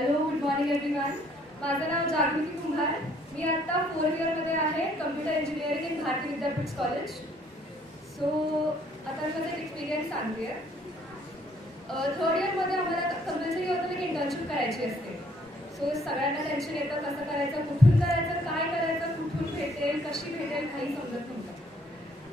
Hello, good morning everyone. माझं नाव जागृती कुंभार. मी आता 4th इयरमध्ये आहे computer engineering in Bharati Vidyapeeth college. So आता मी माझा एक एक्सपिरियन्स सांगते. 3rd इयरमध्ये आम्हाला कंपल्सरी होतं की इंटर्नशिप करायची असते. सो सगळ्यांना टेन्शन येतं कसं करायचं, कुठून करायचं, काय करायचं, कुठून भेटेल, कशी भेटेल, काही समजत नव्हतं.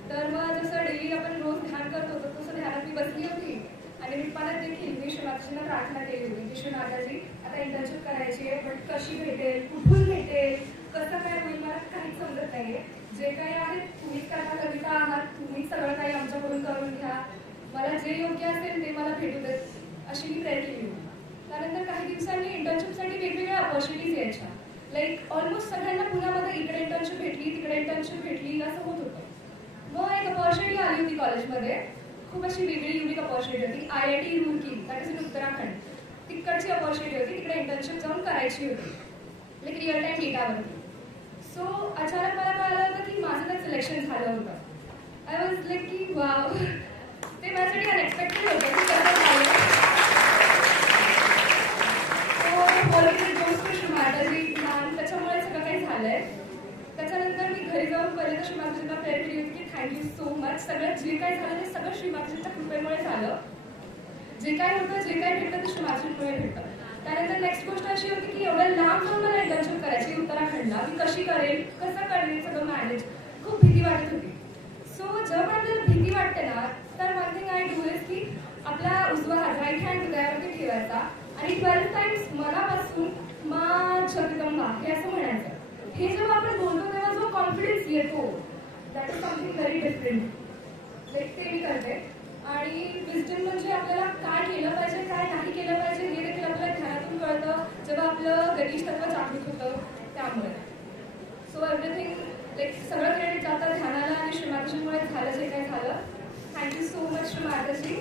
तर मग जसं डेली आपण रोज ध्यान करत होतो तसं ध्यानात मी बसली होती आणि मी पाण्यात देखील मी श्रीमाताजींना प्रार्थना केली होती की श्री माताजी आता इंटर्नशिप करायची आहे, पण कशी भेटेल, कुठून भेटेल, कसं काय होईल, मला काहीच समजत नाही आहे. जे काही आहे तुम्हीच करता कविता आहात, तुम्हीच सगळं काही आमच्याकडून करून घ्या, मला जे योग्य असेल ते मला भेटू देत, अशी मी प्रेयर केली होती. त्यानंतर काही दिवसांनी इंटर्नशिपसाठी वेगवेगळ्या ऑपॉर्च्युनिटीज यायच्या. लाईक ऑलमोस्ट सगळ्यांना पुण्यामध्ये इकडे इंटर्नशिप भेटली, तिकडे इंटर्नशिप भेटली, असं होत होतं. मग एक अपॉर्च्युनिटी आली होती कॉलेजमध्ये, खूप अशी वेगळी युनिक अपॉर्च्युनिटी होती. IIT Roorkee, that is in Uttarakhand. तिकडची अपॉर्च्युनिटी होती, तिकडे इंटर्नशिप जाऊन करायची होती, लाईक रिअल टाईम डेटावरती. सो अचानक मला कळलं होतं की माझं त्यात सिलेक्शन झालं होतं. आय वॉज लाईक की वाव, ते माझ्यासाठी अनएक्सपेक्टेड होतं की कसं झालं. त्याच्यामुळे सगळं काही झालंय. त्याच्यानंतर मी घरी जाऊन पहिले तर श्री माताजींना प्रेयर केली होती की थँक्यू सो मच, सगळं जे काय झालं ते सगळं श्री माताजींच्या कृपेमुळे झालं. जे काय होतं, जे काय भेटतं ते श्री माताजींमुळे भेटतं. त्यानंतर नेक्स्ट गोष्ट अशी होती की एवढ्या लांब जाऊन मला इंटर्नशिप करायची उत्तराखंडला, मी कशी करेल, कसं करेल सगळं मॅनेज, खूप भीती वाटत होती. सो जेव्हा आपल्याला भीती वाटते ना, तर one thing I do is की आपला उजवा हात राईट हँड हृदयावरती ठेवायचा आणि 12 टाइम्स मनापासून मा जगदंबा हे असं म्हणायचं. हे जेव्हा आपण बोलतो तेव्हा जो कॉन्फिडन्स येतो, that is something very different. Like ते मी करते. आणि विजडम म्हणजे आपल्याला काय केलं पाहिजे, काय नाही केलं पाहिजे हे देखील आपल्याला ध्यानातून कळतं जेव्हा आपलं गणेश तत्व जागृत होतं त्यामुळे. सो एव्हरीथिंग लाईक सगळं क्रेडिट जातं ध्यानाला आणि श्री माताजींमुळे झालं जे काय झालं. थँक्यू सो मच श्री माताजी.